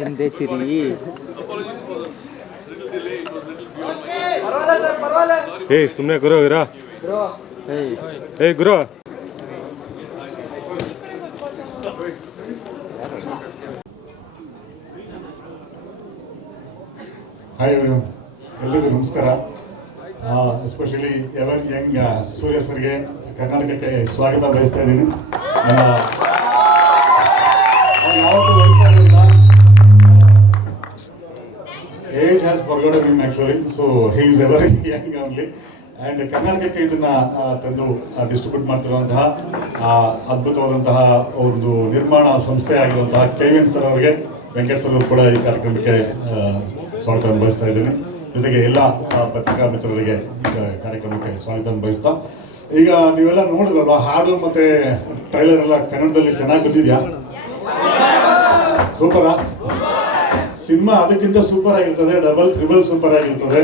ಹಿಂದೆ ಚಿರಿ ಸುಮ್ಮನೆ ಗುರು ಇರಾ ಗುರು ಹಾಯ್ ಎಲ್ರಿಗೂ ನಮಸ್ಕಾರ. ಎಸ್ಪೆಷಲಿ ಎವರ್ ಯಂಗ್ ಸೂರ್ಯ ಸರ್ಗೆ ಕರ್ನಾಟಕಕ್ಕೆ ಸ್ವಾಗತ ಬಯಸ್ತಾ ಇದ್ದೀನಿ. ಯಾವತ್ತೂ ವಯಸ್ಸಾಗಿಲ್ಲ, age has forgotten him actually, so he is ever young only. And ಕರ್ನಾಟಕಕ್ಕೆ ಇದನ್ನ ತಂದು ಡಿಸ್ಟ್ರಿಬ್ಯೂಟ್ ಮಾಡ್ತಿರುವಂತಹ ಅದ್ಭುತವಾದಂತಹ ಒಂದು ನಿರ್ಮಾಣ ಸಂಸ್ಥೆ ಆಗಿರುವಂತಹ KVN ಸರ್ ಅವರಿಗೆ, ವೆಂಕಟ್ ಸರ್ ಕೂಡ ಈ ಕಾರ್ಯಕ್ರಮಕ್ಕೆ ಸ್ವಾಗತ ಬಯಸ್ತಾ ಇದ್ದೀನಿ. ಜೊತೆಗೆ ಎಲ್ಲ ಪತ್ರಿಕಾ ಮಿತ್ರರಿಗೆ ಕಾರ್ಯಕ್ರಮಕ್ಕೆ ಸ್ವಾಗತ ಬಯಸ್ತಾ, ಈಗ ನೀವೆಲ್ಲ ನೋಡಿದ್ರಲ್ವ ಹಾಡು ಮತ್ತೆ ಟ್ರೈಲರ್ ಎಲ್ಲ ಕನ್ನಡದಲ್ಲಿ ಚೆನ್ನಾಗಿ ಬಂದಿದ್ಯಾ? ಸೂಪರಾ? ಸಿನಿಮಾ ಅದಕ್ಕಿಂತ ಸೂಪರ್ ಆಗಿರ್ತದೆ, ಡಬಲ್ ಟ್ರಿಬಲ್ ಸೂಪರ್ ಆಗಿರ್ತದೆ.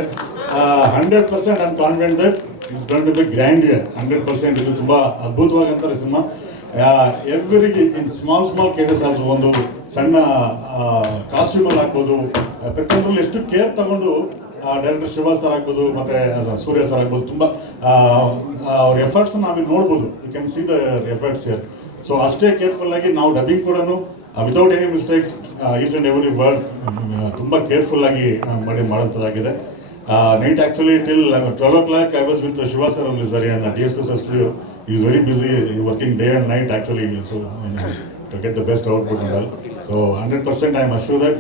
100% I am confident that it's going to be grand year. 100% ಇದು ತುಂಬ ಅದ್ಭುತವಾಗಂತಾರೆ ಸಿನಿಮಾ. ಎವ್ರಿಗೆ ಇನ್ ಸ್ಮಾಲ್ ಕೇಸಸ್ ಆಲ್ಸೋ ಒಂದು ಸಣ್ಣ ಕಾಸ್ಟ್ಯೂಮಲ್ಲಿ ಹಾಕ್ಬೋದು, ಪ್ರತಿಯೊಂದರಲ್ಲಿ ಎಷ್ಟು ಕೇರ್ ತಗೊಂಡು ಡೈರೆಕ್ಟರ್ ಶಿವಾಸ್ ಸರ್ ಆಗ್ಬೋದು ಮತ್ತೆ ಸೂರ್ಯ ಸರ್ ಆಗ್ಬೋದು, ತುಂಬ ಅವ್ರ ಎಫರ್ಟ್ಸ್ ನಾವಿಲ್ಲಿ ನೋಡ್ಬೋದು. You can see the efforts here. So ಅಷ್ಟೇ ಕೇರ್ಫುಲ್ ಆಗಿ ನಾವು ಡಬ್ಬಿಂಗ್ ಕೂಡ without any mistakes each and every word ತುಂಬ ಕೇರ್ಫುಲ್ ಆಗಿ ಮಾಡೋಂಥದ್ದಾಗಿದೆ. Night actually till 12 o'clock I was with Shiva sir on Suriya and DSP sir studio. He is very busy working day and night actually, so to get the best output and all. So 100% I am assured that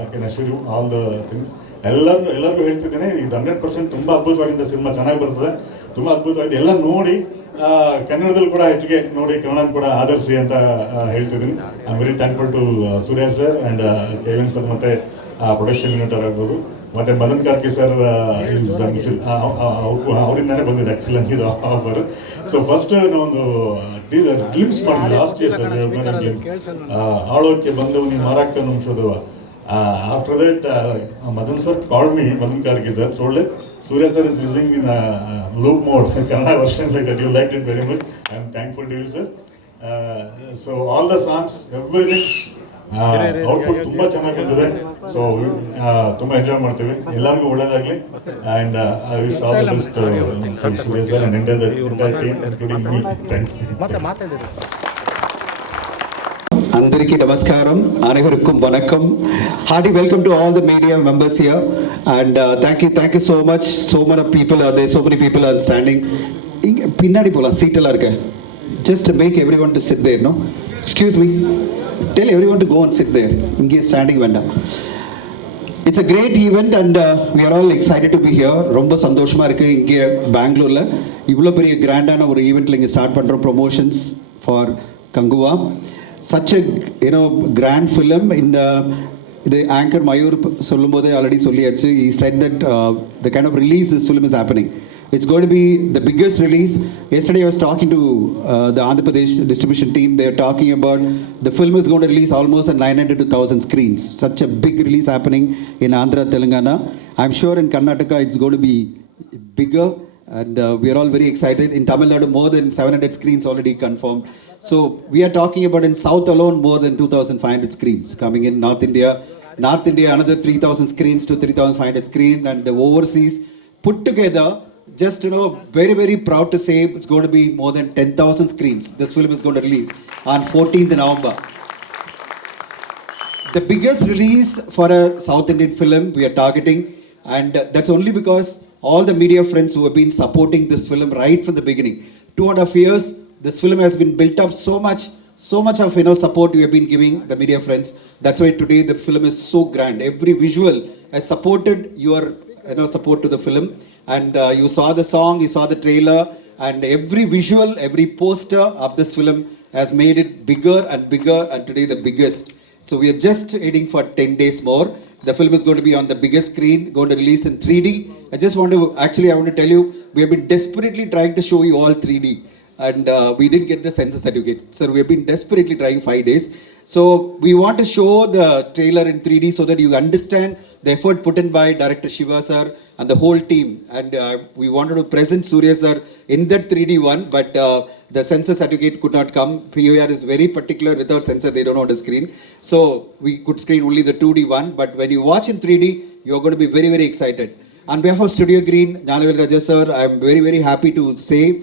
I can assure you all the things. ಎಲ್ಲರಿಗೂ ಹೇಳ್ತಿದ್ದೇನೆ, ಇದು 100% ತುಂಬ ಅದ್ಭುತವಾಗಿದ್ದ cinema, ಚೆನ್ನಾಗಿ ಬರ್ತದೆ, ತುಂಬ ಅದ್ಭುತವಾಗಿದೆ. ಎಲ್ಲ ನೋಡಿ ಕನ್ನಡದಲ್ಲಿ ಕೂಡ ಹೆಚ್ಚಿಗೆ ನೋಡಿ, ಕನ್ನಡ ಕೂಡ ಆಧರಿಸಿ ಅಂತ ಹೇಳ್ತಿದ್ದೀನಿ. I am very thankful to Surya sir and KVN sir ಮತ್ತು ಪ್ರೊಡಕ್ಷನ್ ಯೂನಿಟ್ ಆಗ್ಬೋದು, ಮತ್ತು ಮದನ್ ಕಾರ್ಕಿ ಸರ್ ಅವರಿಂದಾನೇ ಬಂದಿದೆ ಆ್ಯಕ್ಚುಲಿ ಇದು ಆಫರ್. ಸೊ ಫಸ್ಟ್ ಒಂದು ಗ್ಲಿಮ್ಸ್ ಮಾಡಿದ್ವಿ ಲಾಸ್ಟ್ ಇಯರ್ ಸರ್, ಆಳೋಕ್ಕೆ ಬಂದವು ನೀವು ಮಾರಾಕ ನಂಶೋದವ. After that Madan sir called me, Madan Karki sir told it Surya sir is listening in loop mode, Kannada version like that. You liked it very much. I am thankful to you sir. So all the songs, everything output ತುಂಬ ಚೆನ್ನಾಗಿ ಬಂದಿದೆ. So ತುಂಬ enjoy ಮಾಡ್ತೀವಿ, ಎಲ್ಲರಿಗೂ ಒಳ್ಳೇದಾಗಲಿ. And I wish all the best Surya sir and entire team including me. Thank you. అందరికీ నమస్కారం, అனைవరుக்கும் vanakkam. Hearty welcome to all the media members here, and thank you so much. So many people are there, so many people are standing. பின்னாடி போலாம், சீட்டெல்லாம் இருக்க. Just make everyone to sit there, no? Excuse me. Tell everyone to go and sit there. இங்கே standing வேண்டாம். It's a great event and we are all excited to be here. ரொம்ப சந்தோஷமா இருக்கு இங்கே பெங்களூர்ல இவ்வளோ பெரிய கிராண்டான ஒரு ஈவெண்ட்ல இங்கே ஸ்டார்ட் பண்றோம், promotions for Kanguva. Such a grand film. In the anchor Mayur சொல்லும்போது already சொல்லியாச்சு. He said that the kind of release this film is happening, it's going to be the biggest release. Yesterday I was talking to the Andhra Pradesh distribution team. They are talking about the film is going to release almost at 900 to 1000 screens. Such a big release happening in Andhra, Telangana. I'm sure in Karnataka it's going to be bigger, and we are all very excited. In Tamil Nadu more than 700 screens already confirmed. So we are talking about in South alone more than 2500 screens coming in. North India another 3000 screens to 3500 screens, and the overseas put together, just very very proud to say it's going to be more than 10,000 screens. This film is going to release on 14th November. The biggest release for a South Indian film we are targeting, and that's only because all the media friends who have been supporting this film right from the beginning. 2.5 years this film has been built up, so much of support you have been giving the media friends. That's why today the film is so grand. Every visual has supported your support to the film, and you saw the song, you saw the trailer, and every visual, every poster of this film has made it bigger and bigger, and today the biggest. So we are just heading for 10 days more. The film is going to be on the biggest screen, going to release in 3D. I want to tell you, we have been desperately trying to show you all 3D. And we didn't get the census certificate. Sir, we have been desperately trying 5 days. So we want to show the trailer in 3D so that you understand the effort put in by director Shiva sir and the whole team. And we wanted to present Suriya sir in that 3D one, but the censor certificate could not come. PVR is very particular, without censor they don't want to screen. So we could screen only the 2D one, but when you watch in 3D, you're going to be very, very excited. On behalf of Studio Green, Janavel Raja sir, I'm very, very happy to say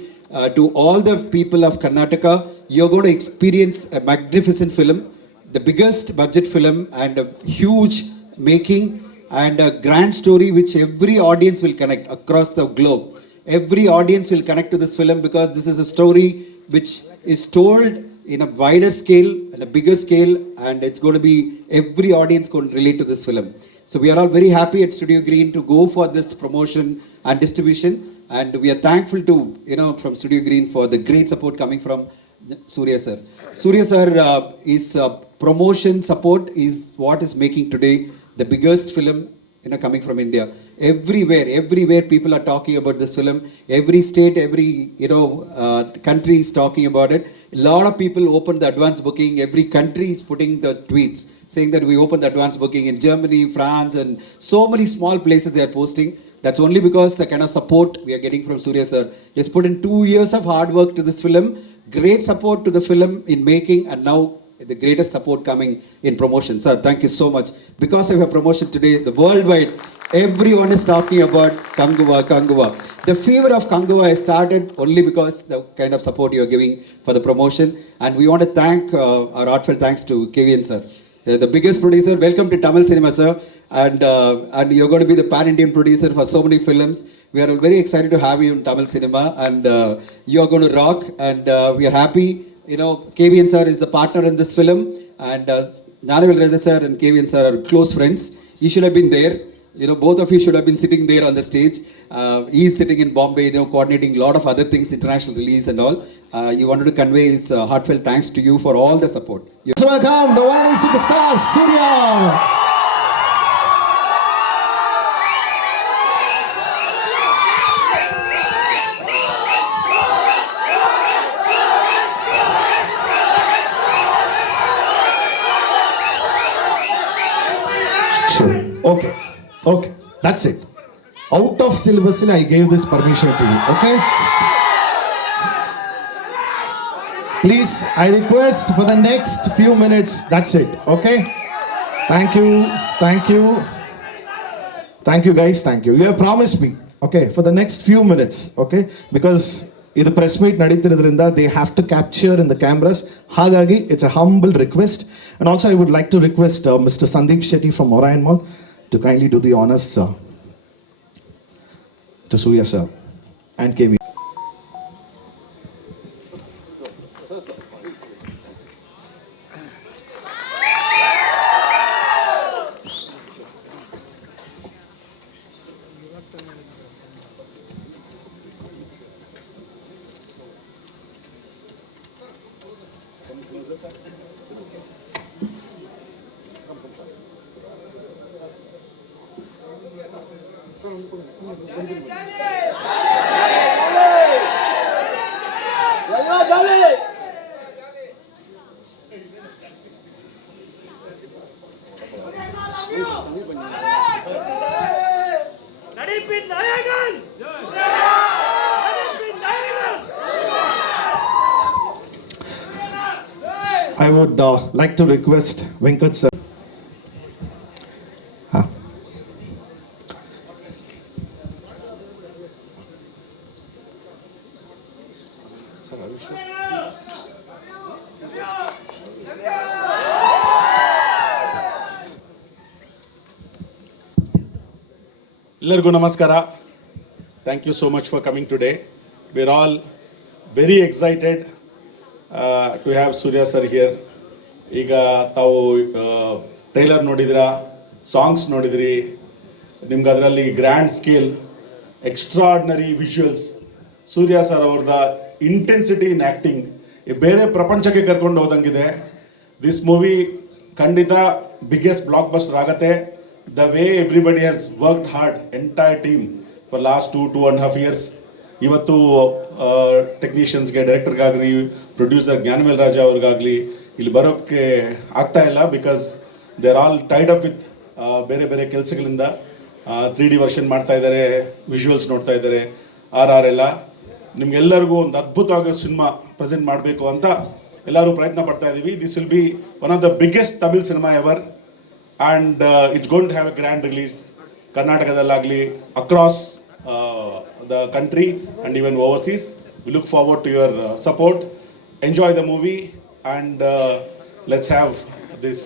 to all the people of Karnataka, you're going to experience a magnificent film, the biggest budget film and a huge making and a grand story which every audience will connect across the globe. Every audience will connect to this film because this is a story which is told in a wider scale and a bigger scale, and it's going to be every audience going to relate to this film. So we are all very happy at Studio Green to go for this promotion and distribution, and we are thankful to, from Studio Green for the great support coming from Suriya sir. Suriya sir is promotion support is what is making today the biggest film coming from India. Everywhere people are talking about this film. Every state, every country is talking about it. A lot of people open the advance booking. Every country is putting the tweets saying that we opened the advance booking in Germany, France, and so many small places they are posting. That's only because the kind of support we are getting from Suriya sir. He's put in 2 years of hard work to this film. Great support to the film in making, and now the greatest support coming in promotion. Sir, thank you so much. Because of your promotion today, the worldwide, everyone is talking about KANGUVA. The fever of KANGUVA has started only because the kind of support you are giving for the promotion. And we want to thank our heartfelt thanks to KVN sir, the biggest producer. Welcome to Tamil cinema, sir. And you're going to be the pan-Indian producer for so many films. We are very excited to have you in Tamil cinema, and you are going to rock. And we are happy. KVN sir is the partner in this film, and Janavel Raja sir and KVN sir are close friends. You should have been there. Both of you should have been sitting there on the stage. He is sitting in Bombay, coordinating a lot of other things, international release and all. You wanted to convey his heartfelt thanks to you for all the support. So welcome the one and only superstar, Suriya. Okay, that's it. Out of syllabus, I gave this permission to you, okay? Please, I request for the next few minutes, that's it, okay? Thank you guys, thank you. You have promised me, okay, for the next few minutes, okay? Because in the press meet, they have to capture in the cameras. Hagagi, it's a humble request. And also I would like to request Mr. Sandeep Shetty from Orion Mall to kindly do the honors to Suriya sir and KV. I would like to request Venkat sir. ಎಲ್ಲರಿಗೂ ನಮಸ್ಕಾರ. Thank you so much for coming today. We're all very excited to have Suriya sir here. ಈಗ ತಾವು trailer ನೋಡಿದಿರಾ, songs ನೋಡಿದಿರಿ, ನಿಮ್ಗೆ ಅದರಲ್ಲಿ grand scale, extraordinary visuals, ಸೂರ್ಯ sir ಅವ್ರದ intensity ಇನ್ acting ಬೇರೆ ಪ್ರಪಂಚಕ್ಕೆ ಕರ್ಕೊಂಡು ಹೋದಂಗಿದೆ. ದಿಸ್ ಮೂವಿ ಖಂಡಿತ ಬಿಗ್ಗೆಸ್ಟ್ ಬ್ಲಾಕ್ ಬಸ್ಟರ್ ಆಗತ್ತೆ. The way everybody has worked hard, entire team for last 2.5 years. ಇವತ್ತು ಟೆಕ್ನಿಷಿಯನ್ಸ್ಗೆ, ಡೈರೆಕ್ಟರ್ಗಾಗಲಿ, ಪ್ರೊಡ್ಯೂಸರ್ ಜ್ಞಾನವೇಲ್ ರಾಜ ಅವ್ರಿಗಾಗಲಿ, ಇಲ್ಲಿ ಬರೋಕ್ಕೆ ಆಗ್ತಾ ಇಲ್ಲ because they are all Tide up with ಬೇರೆ ಬೇರೆ ಕೆಲಸಗಳಿಂದ 3D ವರ್ಷನ್ ಮಾಡ್ತಾ ಇದ್ದಾರೆ, ವಿಜುವಲ್ಸ್ ನೋಡ್ತಾ ಇದ್ದಾರೆ, RR ಎಲ್ಲ. ನಿಮ್ಗೆಲ್ಲರಿಗೂ ಒಂದು ಅದ್ಭುತವಾಗಿ ಸಿನಿಮಾ ಪ್ರೆಸೆಂಟ್ ಮಾಡಬೇಕು ಅಂತ ಎಲ್ಲರೂ ಪ್ರಯತ್ನ ಪಡ್ತಾ ಇದ್ದೀವಿ. This will be one of the biggest Tamil cinema ever and it's going to have a grand release ಕರ್ನಾಟಕದಲ್ಲಾಗಲಿ across the country and even overseas. We look forward to your support. Enjoy the movie and let's have this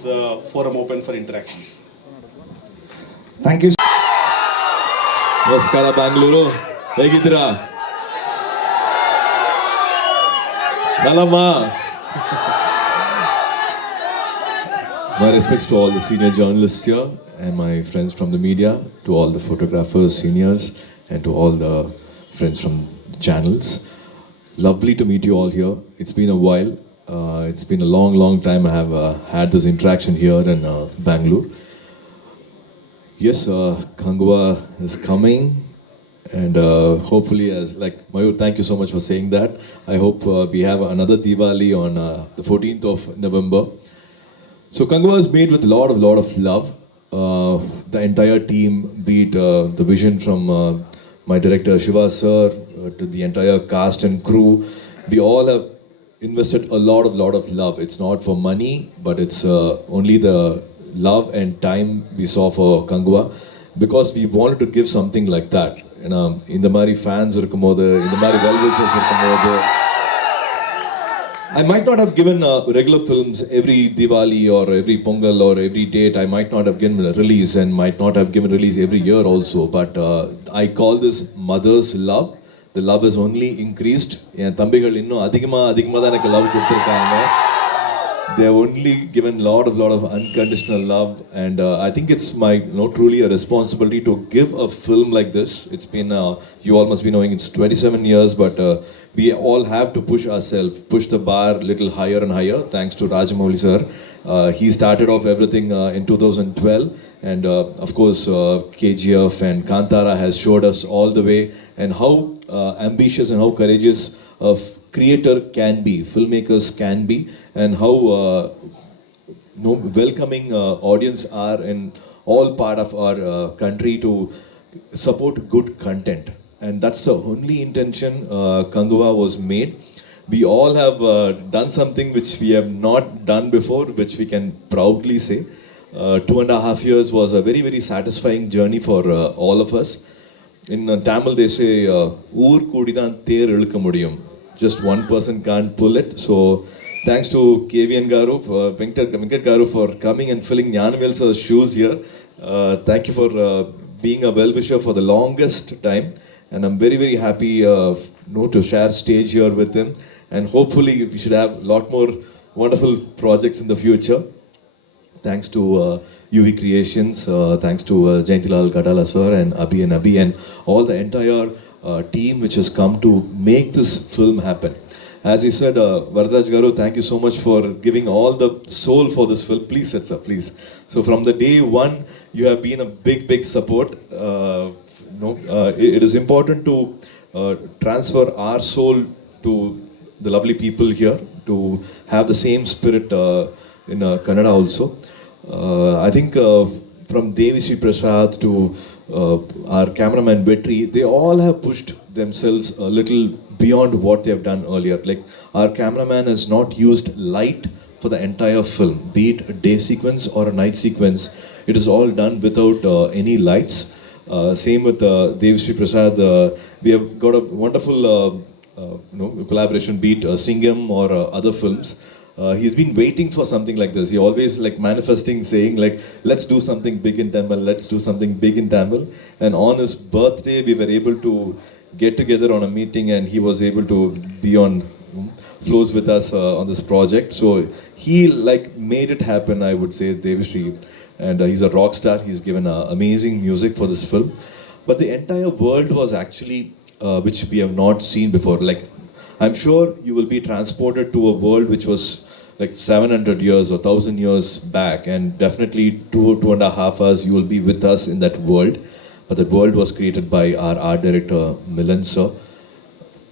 forum open for interactions. Thank you. ನಮಸ್ಕಾರ ಬ್ಯಾಂಗ್ಳೂರು, ಹೇಗಿದ್ದೀರಾ? ನಲಮ್ಮ. My respects to all the senior journalists here and my friends from the media, to all the photographers, seniors, and to all the friends from the channels. Lovely to meet you all here. It's been a while. It's been a long time I have had this interaction here in Bangalore. Yes, KANGUVA is coming, and hopefully, as like Mayur, thank you so much for saying that. I hope we have another Diwali on the 14th of November. So KANGUVA is made with a lot of love. The entire team, be it the vision from my director Shiva sir, to the entire cast and crew, we all have invested a lot of love. It's not for money, but it's only the love and time we saw for KANGUVA, because we wanted to give something like that. In the mari fans irukumbodhu, in the mari well wishers irukumbodhu, I might not have given regular films every Diwali or every Pongal or every date. I might not have given a release and might not have given release every year also. But I call this mother's love. The love has only increased. En thambigal innu adhigama da enak love kuduthirukanga. They have only given lot of unconditional love, and I think it's my truly a responsibility to give a film like this. It's been you all must be knowing it's 27 years, but we all have to push ourselves, push the bar little higher and higher. Thanks to Rajamouli sir, he started off everything in 2012, and of course KGF and Kantara has showed us all the way, and how ambitious and how courageous creator can be, filmmakers can be, and how welcoming audience are in all part of our country to support good content. And that's the only intention KANGUVA was made. We all have done something which we have not done before, which we can proudly say. 2.5 years was a very satisfying journey for all of us. In Tamil they say, "Oor kudidan ther ilukka mudiyum." Just one person can't pull it. So thanks to KVN Garu, Venkat Garu, for coming and filling Gnanavel's shoes here. Thank you for being a well-wisher for the longest time. And I'm very happy to share stage here with him. And hopefully we should have a lot more wonderful projects in the future. Thanks to UV Creations, thanks to Jayantilal Gadala sir and Abhi and all the entire team which has come to make this film happen. As he said, Varadaraj Garu, thank you so much for giving all the soul for this film. Please sit, sir, please. So from the day one, you have been a big support. It is important to transfer our soul to the lovely people here, to have the same spirit in Kannada also. I think from Devi Sri Prasad to our cameraman Vetri, they all have pushed themselves a little beyond what they have done earlier. Like, our cameraman has not used light for the entire film, be it a day sequence or a night sequence. It is all done without any lights. Same with Devi Sri Prasad. We have got a wonderful collaboration, be it Singham or other films. He's been waiting for something like this. He always like manifesting, saying like, let's do something big in Tamil, let's do something big in Tamil. And on his birthday, we were able to get together on a meeting, and he was able to be on flows with us on this project. So he like made it happen, I would say, Devashri. And he's a rock star. He's given amazing music for this film. But the entire world was actually, which we have not seen before. Like, I'm sure you will be transported to a world which was like 700 years or 1,000 years back, and definitely 2.5 hours you will be with us in that world. But that world was created by our art director Milan sir.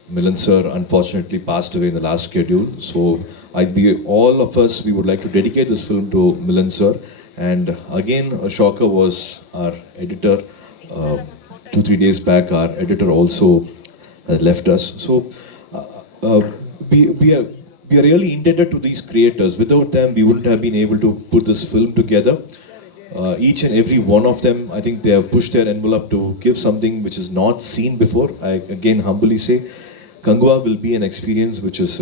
Milan sir unfortunately passed away in the last schedule, so all of us, we would like to dedicate this film to Milan sir. And again, a shocker was our editor. 2-3 days back, our editor also left us. So we are really indebted to these creators. Without them, we wouldn't have been able to put this film together. Each and every one of them, I think they have pushed their envelope to give something which is not seen before. I again humbly say, KANGUVA will be an experience which is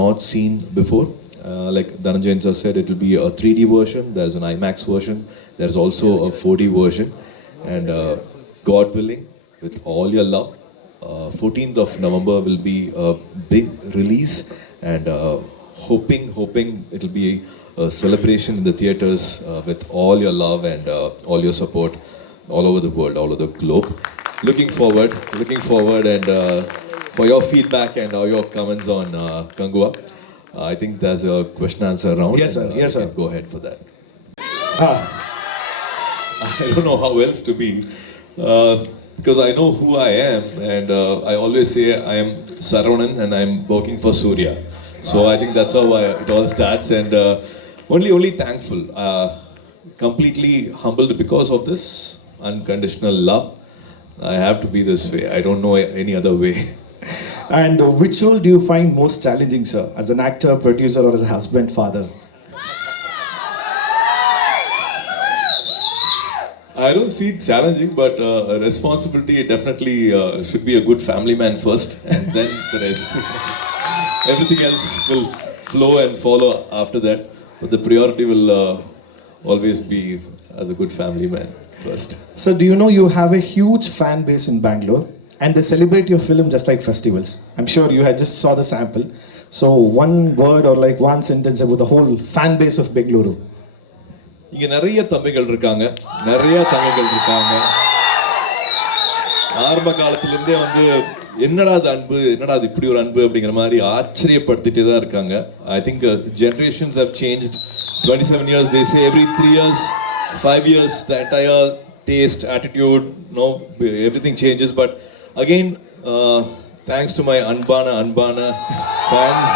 not seen before. Like Dhananjayan just said, it will be a 3D version, there's an IMAX version, there's also a 4D version. And God willing, with all your love, 14th of November will be a big release, and hoping it will be a celebration in the theaters with all your love and all your support all over the world, all over the globe. Looking forward and for your feedback and all your comments on KANGUVA. I think there's a question answer round. Yes, sir. Yes, sir. Go ahead for that. Ah. I don't know how else to be, because I know who I am, and I always say I am Saravanan and I'm working for Suriya. So I think that's how it all starts, and only thankful, completely humbled because of this unconditional love. I have to be this way. I don't know any other way. And which role do you find most challenging, sir? As an actor, producer, or as a husband, father? I don't see it challenging, but a responsibility definitely should be a good family man first, and then the rest. Everything else will flow and follow after that, but the priority will always be as a good family man first. So do you know you have a huge fan base in Bangalore, and they celebrate your film just like festivals? I'm sure you had just saw the sample. So one word or like one sentence about the whole fan base of Bengaluru. இங்க நிறைய தம்பிகள் இருக்காங்க. ஆரம்ப காலத்திலிருந்தே வந்து என்னடா அது அன்பு, என்னடா அது இப்படி ஒரு அன்பு அப்படிங்கிற மாதிரி ஆச்சரியப்படுத்திட்டே தான் இருக்காங்க. I think generations have changed. 27 years, they say every 3 years, 5 years, the entire taste, attitude, everything changes. But again, thanks to my Anbana fans,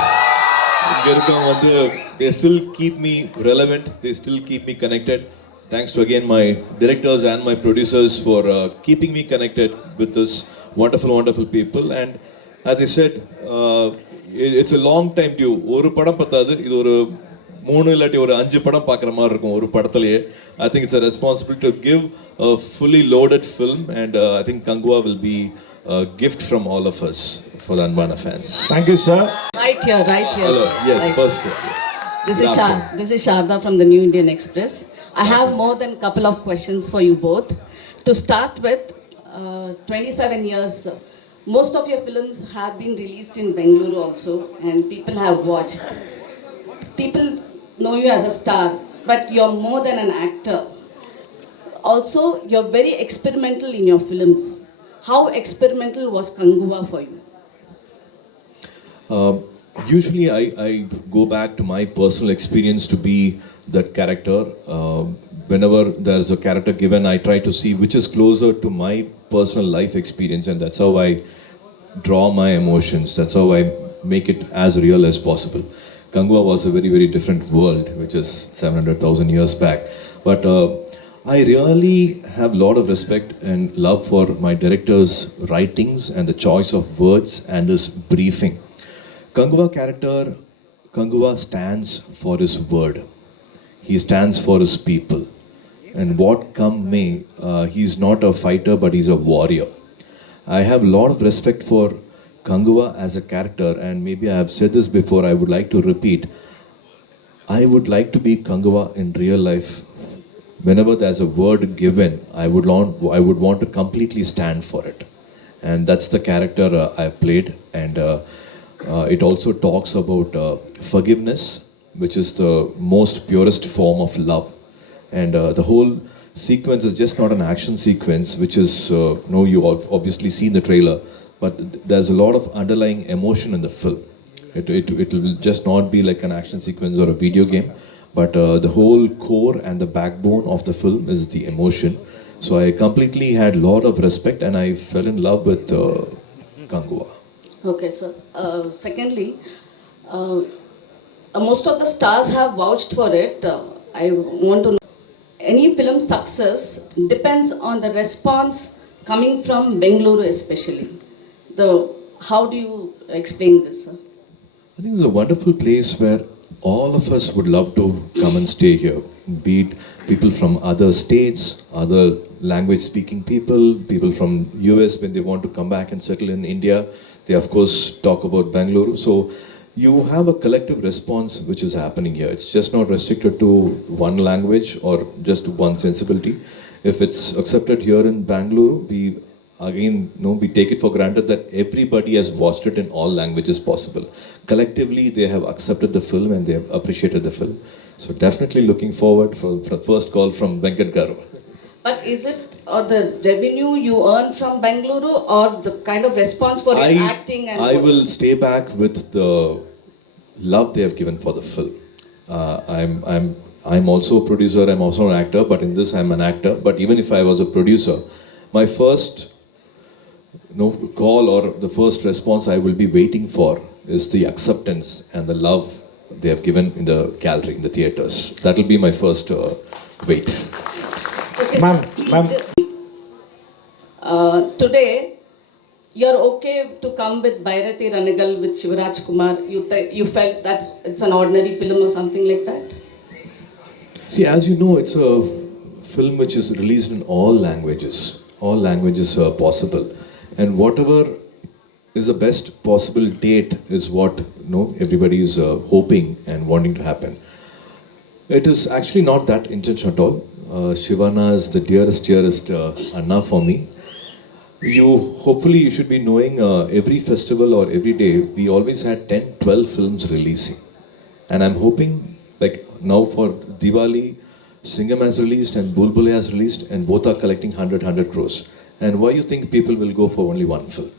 they still keep me relevant, they still keep me connected. Thanks to again my directors and my producers for keeping me connected with this wonderful people. And as I said, it's a long time due. ஒரு படம் பத்தாது, இது ஒரு 3 இல்லாட்டி ஒரு 5 படம் பார்க்குற மாதிரி இருக்கும் ஒரு படத்துலயே. I think it's a responsibility to give a fully loaded film, and I think KANGUVA will be a gift from all of us for the Anbana fans. Thank you, sir. Right here. Hello. Yes, Right. first floor. Yes. This is Sharda from the New Indian Express. I have more than a couple of questions for you both. To start with, 27 years, most of your films have been released in Bengaluru also, and people have watched. People know you as a star, but you're more than an actor. Also, you're very experimental in your films. How experimental was KANGUVA for you? Usually I go back to my personal experience to be that character. Whenever there's a character given, I try to see which is closer to my personal life experience, and that's how I draw my emotions. That's how I make it as real as possible. KANGUVA was a very different world, which is 700,000 years back. But I really have a lot of respect and love for my director's writings and the choice of words and his briefing. KANGUVA character, KANGUVA stands for his word. He stands for his people. And what come may, he's not a fighter, but he's a warrior. I have a lot of respect for KANGUVA as a character, and maybe I have said this before, I would like to repeat. I would like to be KANGUVA in real life. Whenever there's a word given, I would want to completely stand for it. And that's the character I played. And it also talks about forgiveness, which is the most purest form of love. And the whole sequence is just not an action sequence, which is, you obviously seen the trailer, but there's a lot of underlying emotion in the film. It will just not be like an action sequence or a video game, but the whole core and the backbone of the film is the emotion. So I completely had a lot of respect, and I fell in love with KANGUVA. Okay, sir. Secondly, most of the stars have vouched for it. I want to know, any film success depends on the response coming from Bengaluru especially. How do you explain this, sir? I think it's a wonderful place where all of us would love to come and stay here. Be it people from other states, other language speaking people, people from US when they want to come back and settle in India. They of course talk about Bengaluru. So you have a collective response which is happening here. It's just not restricted to one language or just one sensibility. If it's accepted here in Bengaluru, we take it for granted that everybody has watched it in all languages possible. Collectively, they have accepted the film and they have appreciated the film. So definitely looking forward for the first call from Bengaluru. But is it the revenue you earn from Bengaluru or the kind of response for your acting? And I will stay back with the love they have given for the film. I'm also a producer, I'm also an actor, but in this I'm an actor. But even if I was a producer, my first call or the first response I will be waiting for is the acceptance and the love they have given in the gallery, in the theatres. That will be my first wait. Okay, Ma'am. Today, you're okay to come with Bhairati Ranigal with Shivaraj Kumar. You felt that it's an ordinary film or something like that? See, as you know, it's a film which is released in all languages. All languages are possible. And whatever is the best possible date is what everybody is hoping and wanting to happen. It is actually not that intention at all. Shivana is the dearest Anna for me. Hopefully you should be knowing every festival or every day, we always had 10, 12 films releasing. And I'm hoping, like now for Diwali, Singham has released and Bulbul has released and both are collecting 100 crores. And why you think people will go for only one film?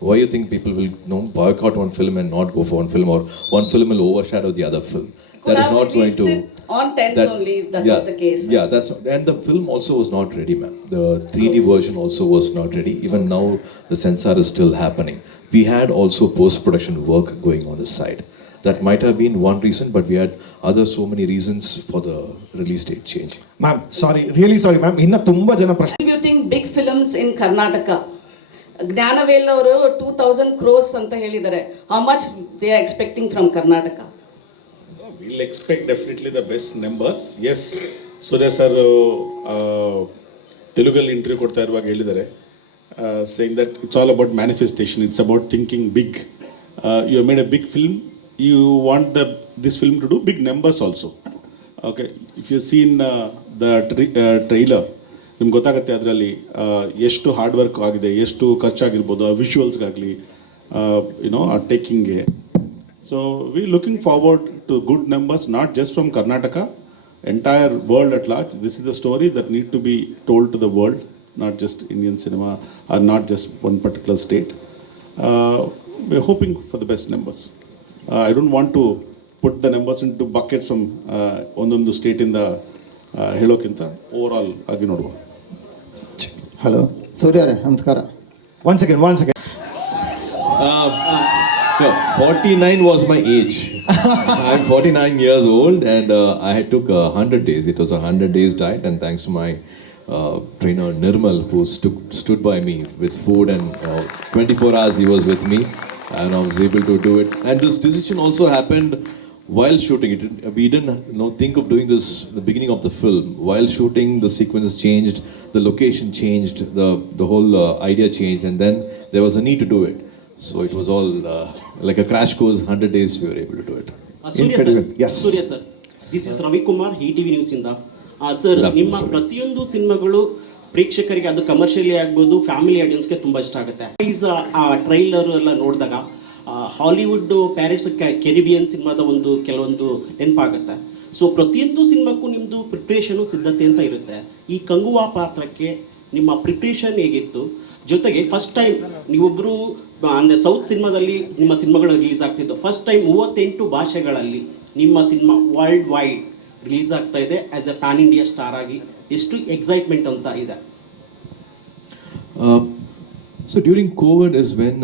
Why you think people will boycott one film and not go for one film, or one film will overshadow the other film? That is not going to. It on 10th only, that was the case. Yeah, and the film also was not ready, ma'am. The 3D version also was not ready. Even now, the censor is still happening. We had also post-production work going on the side. That might have been one reason, but we had so many reasons for the release date change. Ma'am, sorry, really sorry, ma'am. Inna tumba jana prashne. Distributing big films in Karnataka. Gnanavel ಅವರು 2000 crores ಅಂತ ಹೇಳಿದ್ದಾರೆ. How much they are expecting from Karnataka? We'll expect definitely the best numbers. Yes, Suriya sir Telugal interview ಕೊಡ್ತಾ ಇರುವಾಗ ಹೇಳಿದ್ದಾರೆ, saying that it's all about manifestation, it's about thinking big. You have made a big film, you want this film to do big numbers also. Okay, if you've seen the trailer, ನಿಮ್ಗೆ ಗೊತ್ತಾಗುತ್ತೆ ಅದರಲ್ಲಿ ಎಷ್ಟು hard work ಆಗಿದೆ, ಎಷ್ಟು ಖರ್ಚಾಗಿರ್ಬೋದು ಆ ವಿಜುವಲ್ಸ್ಗಾಗಲಿ ಆ ಟೇಕಿಂಗ್ಗೆ. So we looking forward to good numbers, not just from Karnataka, entire world at large. This is the story that need to be told to the world, not just Indian cinema or not just one particular state. We are hoping for the best numbers. I don't want to put the numbers into buckets from ಒಂದೊಂದು ಸ್ಟೇಟಿಂದ ಹೇಳೋಕ್ಕಿಂತ over all ಆಗಿ ನೋಡುವ. Hello ಸೂರ್ಯ ರೇ, ನಮಸ್ಕಾರ. One second. 49 was my age. I'm 49 years old and I took 100 days. It was a 100 days diet, and thanks to my trainer Nirmal, who stood by me with food, and 24 hours he was with me and I was able to do it. And this decision also happened while shooting it. We didn't think of doing this at the beginning of the film. While shooting, the sequences changed, the location changed, the whole idea changed, and then there was a need to do it. So it was all like a crash course. 100 days we were able to do it. Incredible. Yes. Surya sir, this is Ravi Kumar, ETV News ಇಂದ. Sir, ನಿಮ್ಮ ಪ್ರತಿಯೊಂದು ಸಿನಿಮಾಗಳು ಪ್ರೇಕ್ಷಕರಿಗೆ, ಅದು commercially ಆಗ್ಬೋದು, family ಆಡಿಯನ್ಸ್ಗೆ ತುಂಬ ಇಷ್ಟ ಆಗುತ್ತೆ. ಆ ಟ್ರೈಲರ್ ಎಲ್ಲ ನೋಡಿದಾಗ ಹಾಲಿವುಡ್ ಪ್ಯಾರಿಟ್ಸ್ ಕೆರಿಬಿಯನ್ ಸಿನಿಮಾದ ಕೆಲವೊಂದು ನೆನಪಾಗುತ್ತೆ. ಸೊ ಪ್ರತಿಯೊಂದು ಸಿನಿಮಾಕ್ಕೂ ನಿಮ್ಮದು ಪ್ರಿಪ್ರೇಷನು, ಸಿದ್ಧತೆ ಅಂತ ಇರುತ್ತೆ. ಈ ಕಂಗುವಾ ಪಾತ್ರಕ್ಕೆ ನಿಮ್ಮ ಪ್ರಿಪ್ರೇಷನ್ ಹೇಗಿತ್ತು? ಜೊತೆಗೆ ಫಸ್ಟ್ ಟೈಮ್ ನೀವೊಬ್ಬರು ಅಂದರೆ ಸೌತ್ ಸಿನಿಮಾದಲ್ಲಿ ನಿಮ್ಮ ಸಿನಿಮಾಗಳು ರಿಲೀಸ್ ಆಗ್ತಿದ್ದು, ಫಸ್ಟ್ ಟೈಮ್ 38 ಭಾಷೆಗಳಲ್ಲಿ ನಿಮ್ಮ ಸಿನಿಮಾ ವರ್ಲ್ಡ್ ವೈಡ್ ರಿಲೀಸ್ ಆಗ್ತಾ ಇದೆ as A PAN India star ಆಗಿ. ಎಷ್ಟು ಎಕ್ಸೈಟ್ಮೆಂಟ್ ಅಂತ ಇದೆ? So during COVID is when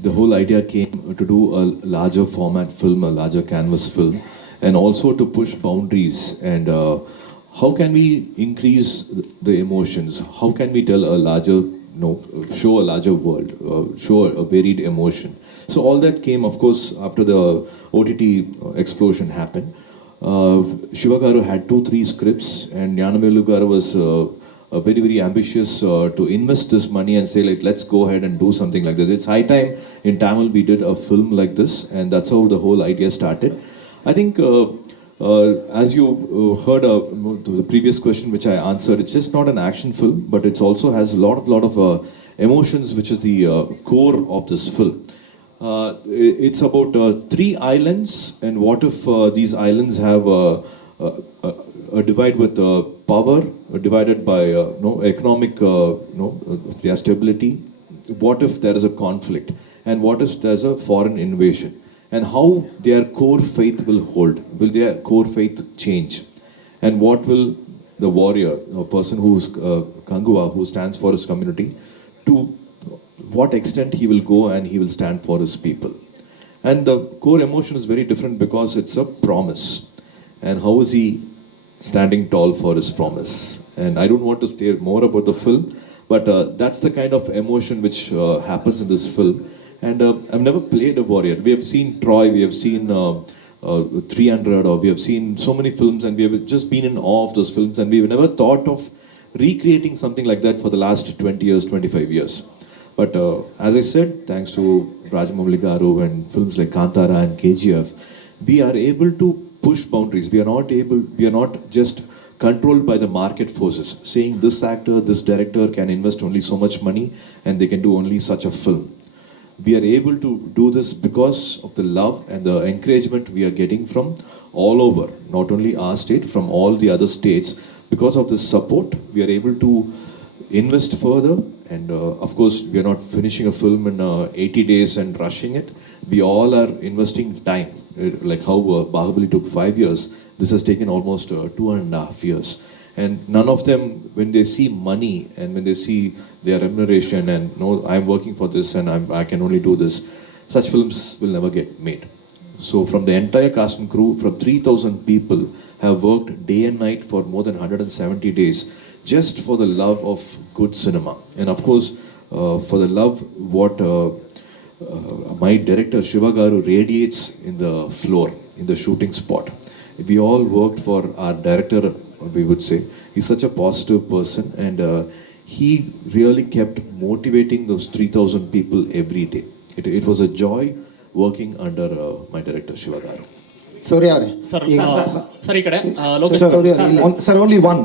the whole idea came to do a larger format film, a larger canvas film, and also to push boundaries. And how can we increase the emotions? How can we tell a larger, show a larger world, show a varied emotion? So all that came, of course, after the OTT explosion happened. Shiva Garu had 2-3 scripts, and Nyanamelu Garu was very, very ambitious to invest this money and say, like, let's go ahead and do something like this. It's high time in Tamil we did a film like this, and that's how the whole idea started. I think, as you heard the previous question which I answered, it's just not an action film, but it also has a lot of emotions, which is the core of this film. It's about 3 islands, and what if these islands have a divide with power, divided by economic their stability? What if there is a conflict, and what if there's a foreign invasion, and how their core faith will hold? Will their core faith change? And what will the warrior, a person who's KANGUVA, who stands for his community, to what extent he will go and he will stand for his people? And the core emotion is very different because it's a promise. And how is he standing tall for his promise? And I don't want to say more about the film, but that's the kind of emotion which happens in this film. And I've never played a warrior. We have seen Troy, we have seen 300, or we have seen so many films, and we have just been in awe of those films, and we've never thought of recreating something like that for the last 20 years, 25 years. But as I said, thanks to Rajamouli Garu and films like Kantara and KGF, we are able to push boundaries. We are not just controlled by the market forces, saying this actor, this director can invest only so much money and they can do only such a film. We are able to do this because of the love and the encouragement we are getting from all over, not only our state, from all the other states. Because of this support, we are able to invest further. And of course, we are not finishing a film in 80 days and rushing it. We all are investing time. Like how Bahubali took 5 years, this has taken almost 2.5 years. And none of them, when they see money and when they see their remuneration and I'm working for this and I can only do this, such films will never get made. So from the entire cast and crew, from 3,000 people have worked day and night for more than 170 days just for the love of good cinema. And of course, for the love what my director Shiva Garu radiates in the floor, in the shooting spot. We all worked for our director, we would say. He's such a positive person, and he really kept motivating those 3,000 people every day. It was a joy working under my director Shiva Garu. ಸೂರ್ಯ ಅವರೇ Sir, only one.